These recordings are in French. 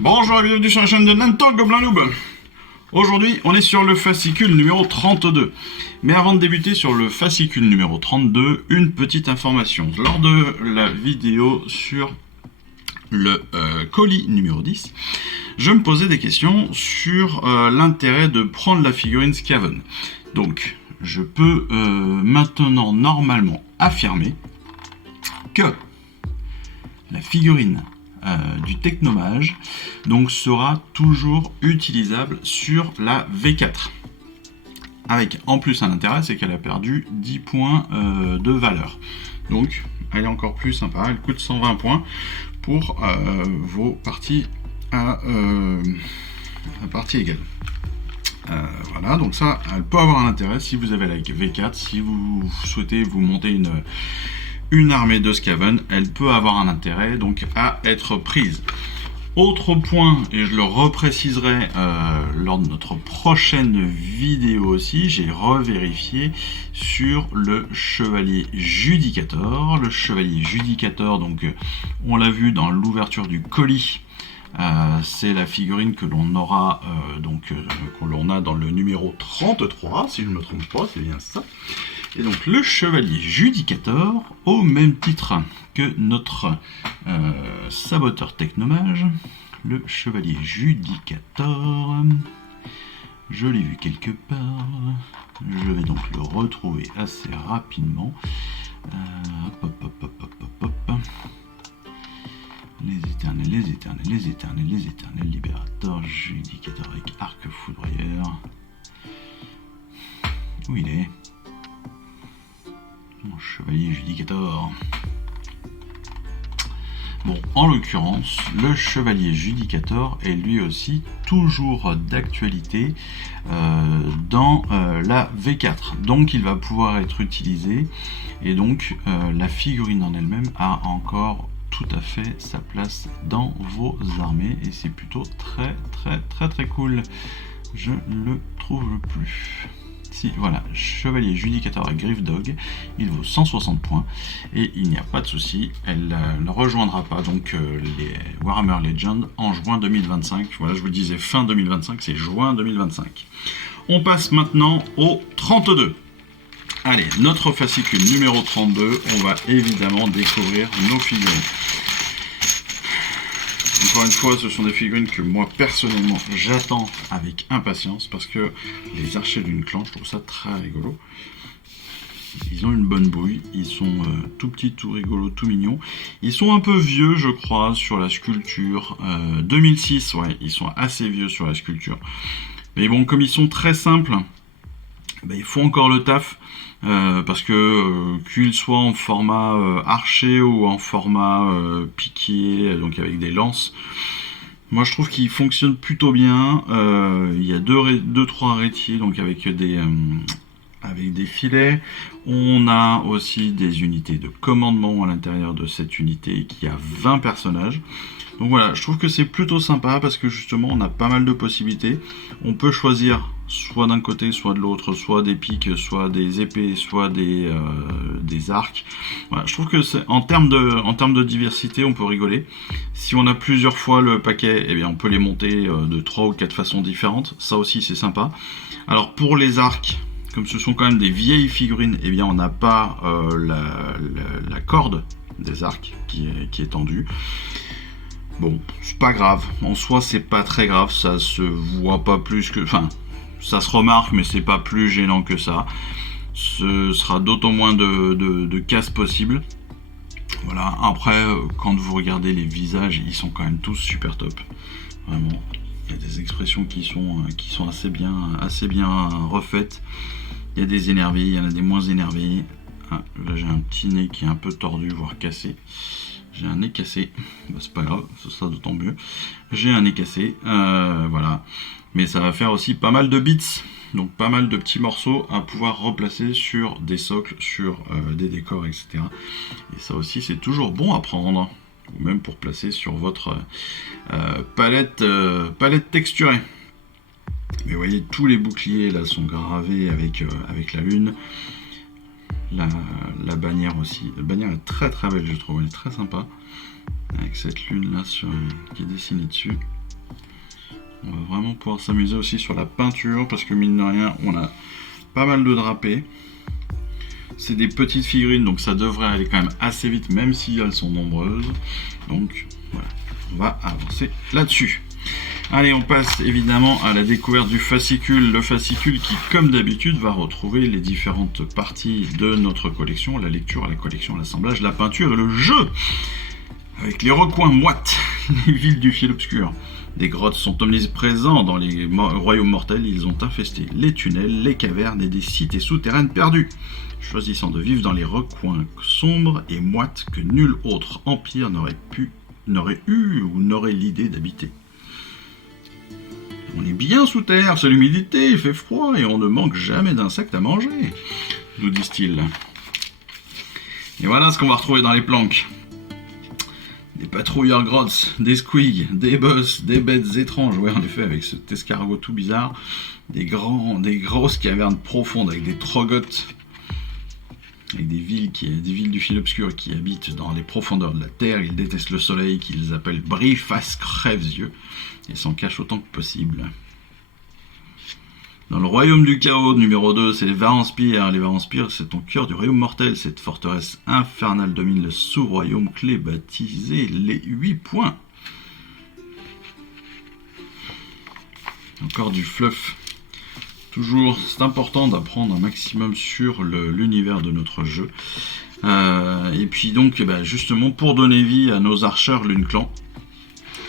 Bonjour et bienvenue sur la chaîne de Nanto Gobelin Noob. Aujourd'hui, on est sur le fascicule numéro 32. Mais avant de débuter sur le fascicule numéro 32, une petite information. Lors de la vidéo sur le colis numéro 10, je me posais des questions sur l'intérêt de prendre la figurine Skaven. Donc, je peux maintenant normalement affirmer que la figurine du Technomage donc sera toujours utilisable sur la V4. Avec en plus un intérêt, c'est qu'elle a perdu 10 points de valeur. Donc elle est encore plus sympa, elle coûte 120 points pour vos parties à partie égale. Voilà, donc ça, elle peut avoir un intérêt si vous avez la V4, si vous souhaitez vous monter une armée de Skaven, elle peut avoir un intérêt donc à être prise. Autre point, et je le repréciserai lors de notre prochaine vidéo aussi, j'ai revérifié sur le chevalier Judicator. Le chevalier Judicator, donc on l'a vu dans l'ouverture du colis, c'est la figurine que l'on aura que l'on a dans le numéro 33, si je ne me trompe pas, c'est bien ça. Et donc le chevalier Judicator, au même titre que notre saboteur Technomage, le chevalier Judicator, je l'ai vu quelque part, je vais donc le retrouver assez rapidement. Les éternels libérateurs, Judicator avec arc foudroyeur. Où il est ? Mon chevalier Judicator. Bon, en l'occurrence, le chevalier Judicator est lui aussi toujours d'actualité dans la V4. Donc il va pouvoir être utilisé et donc la figurine en elle-même a encore tout à fait sa place dans vos armées et c'est plutôt très cool. Je ne le trouve plus. Si, voilà, chevalier Judicator avec Griff Dog, il vaut 160 points et il n'y a pas de souci, elle ne rejoindra pas donc les Warhammer Legends en juin 2025. Voilà, je vous le disais fin 2025, c'est juin 2025. On passe maintenant au 32. Allez, notre fascicule numéro 32, on va évidemment découvrir nos figurines. Encore une fois, ce sont des figurines que moi, personnellement, j'attends avec impatience parce que les archers d'une clan, je trouve ça très rigolo. Ils ont une bonne bouille, ils sont tout petits, tout rigolos, tout mignons. Ils sont un peu vieux, je crois, sur la sculpture. 2006, ouais, ils sont assez vieux sur la sculpture. Mais bon, comme ils sont très simples, ben, il faut encore le taf. Parce que qu'ils soient en format archer ou en format piquier, donc avec des lances, moi je trouve qu'ils fonctionnent plutôt bien. Il y a deux trois rétiers, donc avec des filets. On a aussi des unités de commandement à l'intérieur de cette unité qui a 20 personnages. Donc voilà, je trouve que c'est plutôt sympa parce que justement on a pas mal de possibilités. On peut choisir soit d'un côté, soit de l'autre, soit des piques, soit des épées, soit des arcs. Voilà, je trouve que en termes de diversité, on peut rigoler. Si on a plusieurs fois le paquet, eh bien on peut les monter de 3 ou 4 façons différentes. Ça aussi c'est sympa. Alors pour les arcs, comme ce sont quand même des vieilles figurines, eh bien on n'a pas la corde des arcs qui est tendue. Bon, c'est pas grave. En soi, c'est pas très grave. Ça se voit pas plus que... Enfin, ça se remarque, mais c'est pas plus gênant que ça. Ce sera d'autant moins de casse possible. Voilà. Après, quand vous regardez les visages, ils sont quand même tous super top. Vraiment. Il y a des expressions qui sont assez bien refaites. Il y a des énervés, il y en a des moins énervés. Ah, là, j'ai un petit nez qui est un peu tordu, voire cassé. J'ai un nez cassé, bah, c'est pas grave, ce sera d'autant mieux. J'ai un nez cassé, voilà. Mais ça va faire aussi pas mal de bits, donc pas mal de petits morceaux à pouvoir replacer sur des socles, sur des décors, etc. Et ça aussi, c'est toujours bon à prendre, ou même pour placer sur votre palette texturée. Mais vous voyez, tous les boucliers là sont gravés avec la lune. La bannière aussi. La bannière est très belle, je trouve. Elle est très sympa. Avec cette lune là qui est dessinée dessus. vraiment pouvoir s'amuser aussi sur la peinture, parce que mine de rien, on a pas mal de drapés. C'est des petites figurines, donc ça devrait aller quand même assez vite, même si elles sont nombreuses. Donc voilà, on va avancer là-dessus. Allez, on passe évidemment à la découverte du fascicule. Le fascicule qui, comme d'habitude, va retrouver les différentes parties de notre collection. La lecture, la collection, l'assemblage, la peinture et le jeu. Avec les recoins moites, les villes du fiel obscur. Des grottes sont omniprésents dans les royaumes mortels. Ils ont infesté les tunnels, les cavernes et des cités souterraines perdues. Choisissant de vivre dans les recoins sombres et moites que nul autre empire n'aurait eu ou n'aurait l'idée d'habiter. On est bien sous terre, c'est l'humidité, il fait froid et on ne manque jamais d'insectes à manger, nous disent-ils. Et voilà ce qu'on va retrouver dans les planques. Des patrouilleurs grotts, des squigs, des boss, des bêtes étranges, ouais en effet avec cet escargot tout bizarre, des grosses cavernes profondes avec des trogottes, avec des villes du fil obscur qui habitent dans les profondeurs de la terre. Ils détestent le soleil qu'ils appellent Briface crève-yeux et s'en cachent autant que possible. Dans le royaume du chaos, numéro 2, c'est les Varanspires. Les Varanspires, c'est au cœur du royaume mortel. Cette forteresse infernale domine le sous-royaume clé baptisé les 8 points. Encore du fluff. Toujours, c'est important d'apprendre un maximum sur l'univers de notre jeu. Et puis donc, justement, pour donner vie à nos archers Lune Clan,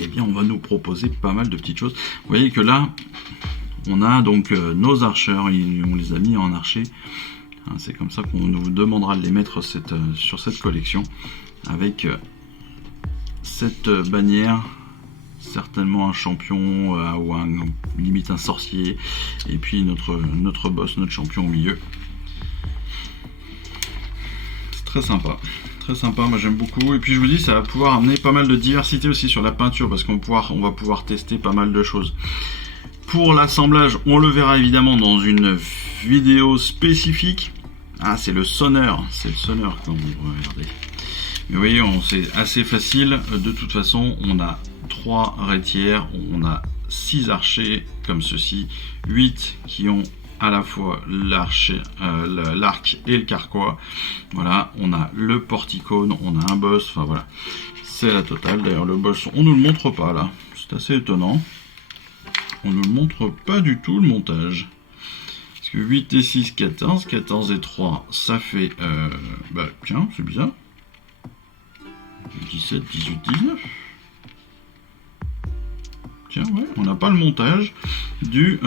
eh bien, on va nous proposer pas mal de petites choses. Vous voyez que là, on a donc nos archers, on les a mis en archer. C'est comme ça qu'on nous demandera de les mettre sur cette collection, avec cette bannière. Certainement un champion ou limite un sorcier, et puis notre boss, notre champion au milieu. C'est très sympa, moi j'aime beaucoup. Et puis je vous dis, ça va pouvoir amener pas mal de diversité aussi sur la peinture, parce qu'on va pouvoir tester pas mal de choses. Pour l'assemblage, on le verra évidemment dans une vidéo spécifique. Ah, c'est le sonneur quand vous regardez. Mais vous voyez, c'est assez facile. De toute façon, on a 3 rétières, on a 6 archers comme ceci, 8 qui ont à la fois l'arc et le carquois. Voilà, on a le porticone, on a un boss, enfin voilà, c'est la totale. D'ailleurs le boss, on nous le montre pas là, c'est assez étonnant. On ne nous montre pas du tout le montage. Parce que 8 et 6, 14, 14 et 3, ça fait... tiens, c'est bizarre. 17, 18, 19. Tiens, ouais, on n'a pas le montage du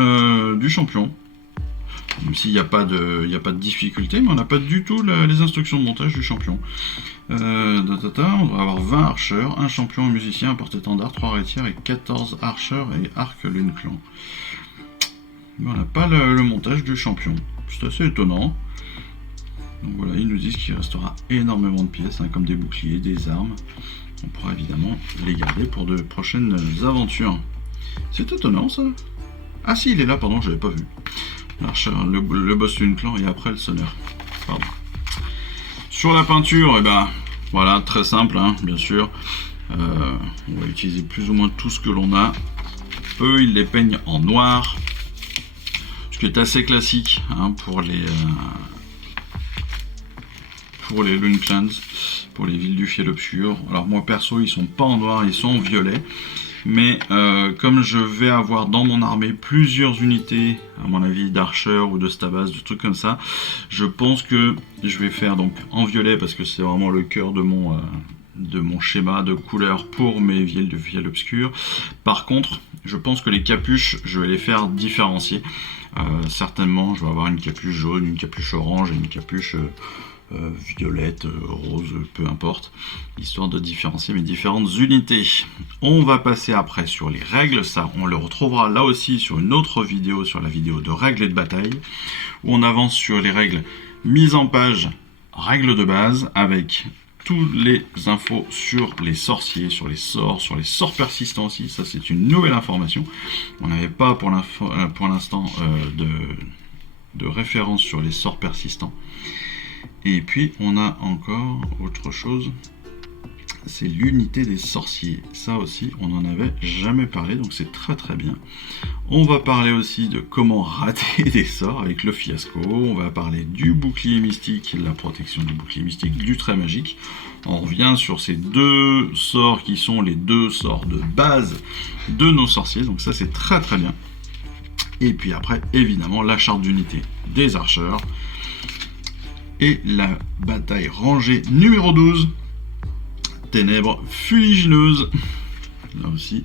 champion. Même s'il n'y a pas de difficulté, mais on n'a pas du tout les instructions de montage du champion. On va avoir 20 archers, un champion, un musicien, un porte-étendard, 3 rétières et 14 archers et arc Lune Clan. Mais on n'a pas le montage du champion. C'est assez étonnant. Donc voilà, ils nous disent qu'il restera énormément de pièces, comme des boucliers, des armes. On pourra évidemment les garder pour de prochaines aventures. C'est étonnant ça. Ah si, il est là, pardon, je l'avais pas vu. L'archer, le boss Lune Clan et après le sonneur. Pardon. Sur la peinture, voilà, très simple, bien sûr. On va utiliser plus ou moins tout ce que l'on a. Eux, ils les peignent en noir. Ce qui est assez classique pour les Lune Clans, pour les villes du fiel obscur. Alors moi perso, ils sont pas en noir, ils sont en violet. Mais comme je vais avoir dans mon armée plusieurs unités, à mon avis, d'archers ou de stabas, de trucs comme ça, je pense que je vais faire donc en violet parce que c'est vraiment le cœur de mon schéma de couleurs pour mes villes de fiel obscur. Par contre, je pense que les capuches, je vais les faire différencier. Certainement, je vais avoir une capuche jaune, une capuche orange et une capuche... violette, rose, peu importe, histoire de différencier mes différentes unités. On va passer après sur les règles, ça on le retrouvera là aussi sur une autre vidéo, sur la vidéo de règles et de bataille, où on avance sur les règles mises en page, règles de base, avec toutes les infos sur les sorciers, sur les sorts persistants aussi, ça c'est une nouvelle information, on n'avait pas pour l'instant de référence sur les sorts persistants. Et puis on a encore autre chose, c'est l'unité des sorciers. Ça aussi, on n'en avait jamais parlé, donc c'est très très bien. On va parler aussi de comment rater des sorts avec le fiasco. On va parler du bouclier mystique, la protection du bouclier mystique, du trait magique. On revient sur ces deux sorts qui sont les deux sorts de base de nos sorciers, donc ça c'est très très bien. Et puis après, évidemment, la charte d'unité des archers et la bataille rangée numéro 12. Ténèbres fuligineuses. Là aussi,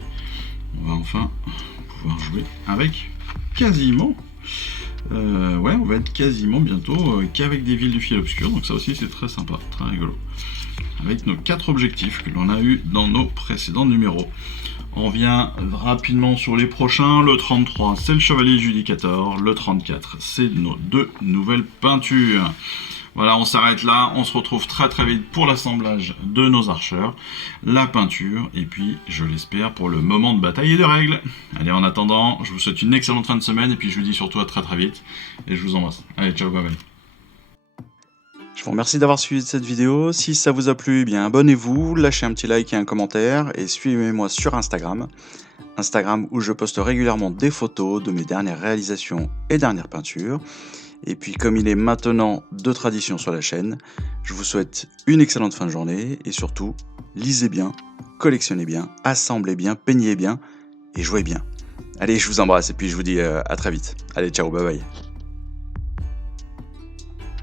on va enfin pouvoir jouer avec quasiment. Ouais, on va être quasiment bientôt qu'avec des villes du fiel obscur. Donc ça aussi, c'est très sympa, très rigolo. Avec nos 4 objectifs que l'on a eu dans nos précédents numéros. On vient rapidement sur les prochains. Le 33, c'est le Chevalier Judicator. Le 34, c'est nos 2 nouvelles peintures. Voilà, on s'arrête là, on se retrouve très très vite pour l'assemblage de nos archers, la peinture, et puis, je l'espère, pour le moment de bataille et de règles. Allez, en attendant, je vous souhaite une excellente fin de semaine, et puis je vous dis surtout à très très vite, et je vous embrasse. Allez, ciao, bye bye. Je vous remercie d'avoir suivi cette vidéo. Si ça vous a plu, eh bien abonnez-vous, lâchez un petit like et un commentaire, et suivez-moi sur Instagram. Instagram où je poste régulièrement des photos de mes dernières réalisations et dernières peintures. Et puis comme il est maintenant de tradition sur la chaîne, je vous souhaite une excellente fin de journée et surtout, lisez bien, collectionnez bien, assemblez bien, peignez bien et jouez bien. Allez, je vous embrasse et puis je vous dis à très vite. Allez, ciao, bye bye.